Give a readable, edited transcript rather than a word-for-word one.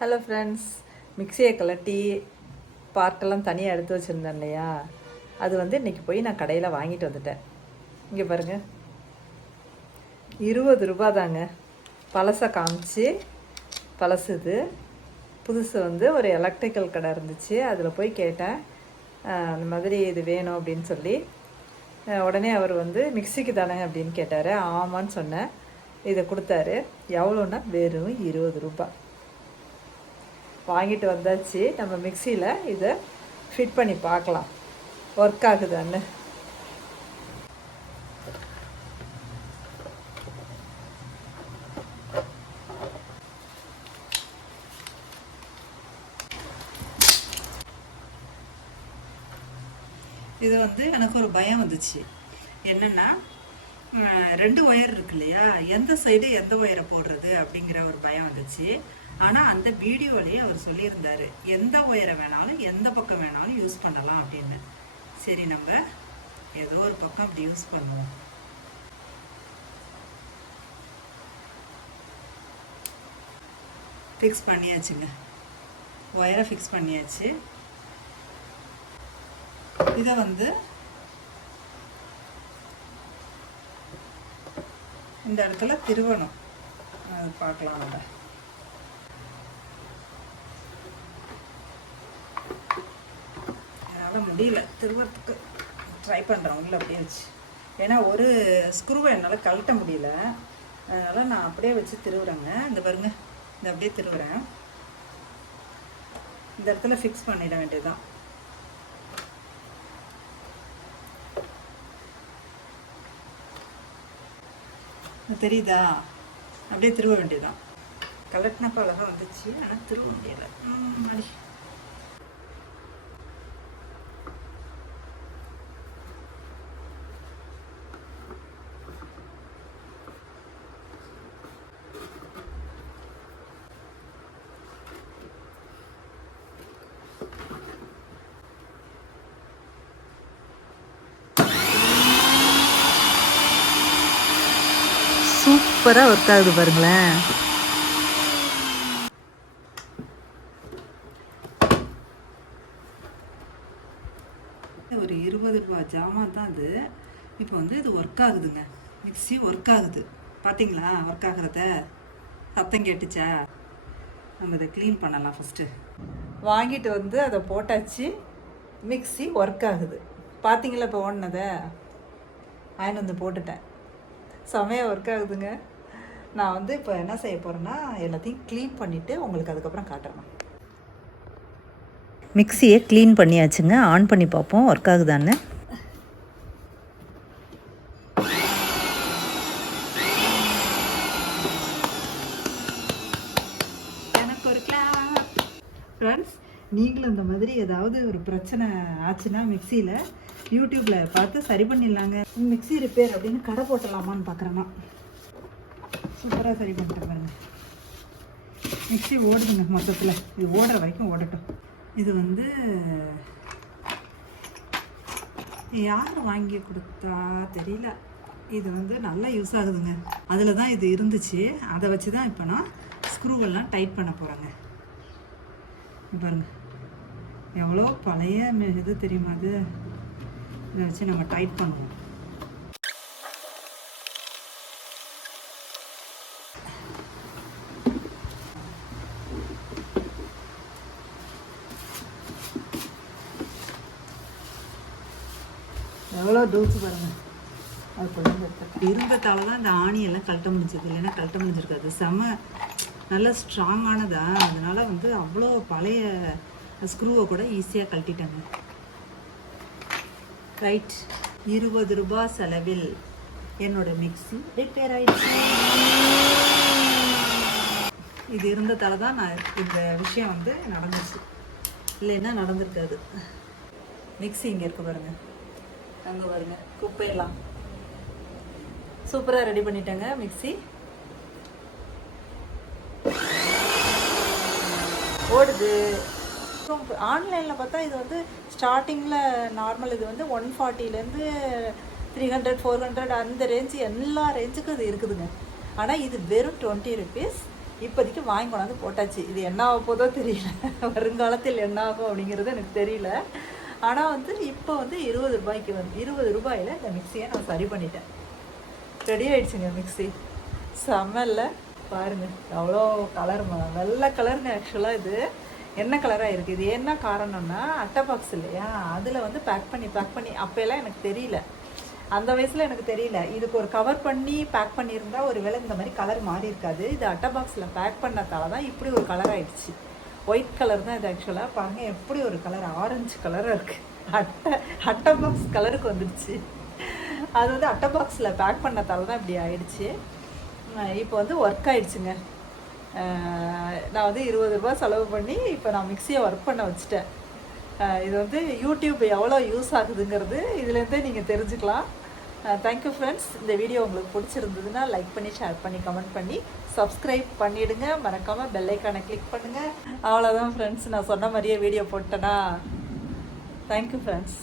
Hello friends, மிக்சியை கலட்டி பார்ட்டெல்லாம் தனியாக எடுத்து வச்சுருந்தேன் இல்லையா, அது வந்து இன்றைக்கி போய் நான் கடையில் வாங்கிட்டு வந்துட்டேன். இங்கே பாருங்கள், 20 ரூபா தாங்க. பழசை காமிச்சு, பழசு இது. புதுசு வந்து ஒரு எலக்ட்ரிக்கல் கடை இருந்துச்சு, அதில் போய் கேட்டேன் அந்த மாதிரி இது வேணும் அப்படின்னு சொல்லி. உடனே அவர் வந்து மிக்சிக்கு தானே அப்படின்னு கேட்டார். ஆமான்னு சொன்னேன். இதை கொடுத்தாரு. எவ்வளோன்னா வெறும் 20 ரூபா. வாங்கிட்டு வந்தாச்சு. நம்ம மிக்சியில் இதை ஃபிட் பண்ணி பார்க்கலாம் ஒர்க் ஆகுதான்னு. இது வந்து எனக்கு ஒரு பயம் வந்துச்சு. என்னென்னா, 2 ஒயர் இருக்கு இல்லையா, எந்த சைடு எந்த ஒயரை போடுறது அப்படிங்கிற ஒரு பயம் வந்துச்சு. ஆனால் அந்த வீடியோலேயே அவர் சொல்லியிருந்தார், எந்த ஒயரை வேணாலும் எந்த பக்கம் வேணாலும் யூஸ் பண்ணலாம் அப்படின்னு. சரி, நம்ம ஏதோ ஒரு பக்கம் அப்படி யூஸ் பண்ணுவோம். ஃபிக்ஸ் பண்ணியாச்சுங்க, ஒயரை ஃபிக்ஸ் பண்ணியாச்சு. இதை வந்து இந்த இடத்துல திருவணும். பார்க்கலாம். நம்ம என்னால் முடியல திருவறதுக்கு, ட்ரை பண்ணுறேன் உள்ள அப்படியே வச்சு. ஏன்னா ஒரு ஸ்க்ரூவை என்னால் கழட்ட முடியல, அதனால் நான் அப்படியே வச்சு திருவுறேங்க. இந்த பாருங்க, இந்த அப்படியே திருவுறேன். இந்த இடத்துல ஃபிக்ஸ் பண்ணிட வேண்டியதுதான். தெரியுதா? அப்படியே திருவ வேண்டியதுதான். கலட்டினப்ப அழகாக வந்துச்சு, ஆனால் திருவ முடியலை. மாதிரி சூப்பராக ஒர்க் ஆகுது பாருங்களேன். ஒரு 20 ரூபா ஜாமான் தான் அது. இப்போ வந்து இது ஒர்க் ஆகுதுங்க, மிக்சி ஒர்க் ஆகுது. பார்த்தீங்களா ஒர்க் ஆகுறத? சத்தம் கேட்டுச்சா? நம்ம இதை க்ளீன் பண்ணலாம் ஃபஸ்ட்டு. வாங்கிட்டு வந்து அதை போட்டாச்சு, மிக்சி ஒர்க் ஆகுது. பார்த்தீங்களா? இப்போ ஓடினதை ஆயின் வந்து போட்டுட்டேன், செமையாக ஒர்க் ஆகுதுங்க. நான் வந்து இப்போ என்ன செய்ய போகிறேன்னா, எல்லாத்தையும் க்ளீன் பண்ணிவிட்டு உங்களுக்கு அதுக்கப்புறம் காட்டுறேன். மிக்சியை க்ளீன் பண்ணியாச்சுங்க. ஆன் பண்ணி பார்ப்போம் ஒர்க் ஆகுதான்னு. எனக்கு ஒரு ஃப்ரெண்ட்ஸ், நீங்களும் இந்த மாதிரி ஏதாவது ஒரு பிரச்சனை ஆச்சுன்னா மிக்சியில் யூடியூப்பில் பார்த்து சரி பண்ணிடலாங்க. மிக்சி ரிப்பேர் அப்படின்னு கடை போட்டலாமான்னு பார்க்குறேன்னா, சூப்பராக சரி பண்ணிட்டேன் பாருங்க. மிக்சி ஓடுதுங்க மொத்தத்தில். இது ஓடுற வரைக்கும் ஓடட்டும். இது வந்து யார் வாங்கி கொடுத்தா தெரியல, இது வந்து நல்லா யூஸ் ஆகுதுங்க. அதில் தான் இது இருந்துச்சு, அதை வச்சு தான் இப்போ நான் ஸ்க்ரூவெல்லாம் டைட் பண்ண போகிறேங்க. பாருங்கள், எவ்வளோ பழைய இது தெரியுமா? அது இதை வச்சு நம்ம டைட் பண்ணுவோம். எவ்வளோ டூச்சு பாருங்கள். அது குழந்தை இருந்ததால தான் இந்த ஆணியெல்லாம் கழட்ட முடிஞ்சது, இல்லைன்னா கழட்ட முடிஞ்சிருக்காது. செம்ம நல்ல ஸ்ட்ராங்கானதா, அதனால் வந்து அவ்வளோ பழைய ஸ்க்ரூவை கூட ஈஸியாக கழட்டிட்டாங்க. ரைட், 20 ரூபா செலவில் என்னோட மிக்சி ரிப்பேர் ஆயிடுச்சு. இது இருந்ததால தான் நான் இந்த விஷயம் வந்து நடந்துச்சு, இல்லைன்னா நடந்திருக்காது. மிக்சி இங்கே இருக்கு பாருங்க, அங்கே பாருங்க, குப்பையெல்லாம் சூப்பராக ரெடி பண்ணிட்டேங்க. மிக்சி ஓடுது. ஆன்லைனில் பார்த்தா இது வந்து ஸ்டார்டிங்கில் நார்மல் இது வந்து 140லேருந்து 300 400 அந்த ரேஞ்சு, எல்லா ரேஞ்சுக்கும் இது இருக்குதுங்க. ஆனால் இது வெறும் 20 rupees. இப்போதைக்கு வாங்கி கொண்டாந்து போட்டாச்சு. இது என்ன ஆக போதோ தெரியல, வருங்காலத்தில் என்ன ஆகும் அப்படிங்கிறது எனக்கு தெரியல. ஆனால் வந்து இப்போ வந்து 20 ரூபாய்க்கு வந்து 20 ரூபாயில் இந்த மிக்சியை நான் சரி பண்ணிட்டேன். Ready ஆகிடுச்சுங்க mixie. செம்மல்ல பாருங்கள், எவ்வளோ கலர், வெள்ளை கலருங்க. ஆக்சுவலாக இது என்ன கலராக இருக்குது. இது என்ன காரணம்னா அட்டை பாக்ஸ் இல்லையா, அதில் வந்து பேக் பண்ணி அப்போல்லாம் எனக்கு தெரியல, அந்த வயசில் எனக்கு தெரியல. இதுக்கு ஒரு கவர் பண்ணி பேக் பண்ணியிருந்தா ஒரு வேளை இந்த மாதிரி கலர் மாறி இருக்காது. இது அட்டை பாக்ஸில் பேக் பண்ணதால தான் இப்படி ஒரு கலர் ஆகிடுச்சு. ஒயிட் கலர் தான் இது ஆக்சுவலாக. பாருங்கள் எப்படி ஒரு கலர், ஆரஞ்சு கலராக இருக்குது. அட்டை பாக்ஸ் கலருக்கு வந்துடுச்சு. அது வந்து அட்டை பாக்ஸில் பேக் பண்ணதால தான் இப்படி ஆயிடுச்சு. இப்போ வந்து ஒர்க் ஆகிடுச்சுங்க. நான் வந்து 20 ரூபா செலவு பண்ணி இப்போ நான் மிக்சியை ஒர்க் பண்ண வச்சுட்டேன். இது வந்து யூடியூப் எவ்வளோ யூஸ் ஆகுதுங்கிறது இதுலேருந்தே நீங்கள் தெரிஞ்சுக்கலாம். Thank you friends. இந்த வீடியோ உங்களுக்கு பிடிச்சிருந்ததுன்னா லைக் பண்ணி, ஷேர் பண்ணி, கமெண்ட் பண்ணி, சப்ஸ்கிரைப் பண்ணிவிடுங்க. மறக்காமல் பெல் ஐக்கானை கிளிக் பண்ணுங்கள். அவ்வளோதான் ஃப்ரெண்ட்ஸ், நான் சொன்ன மாதிரியே வீடியோ போட்டேன்னா. Thank you friends.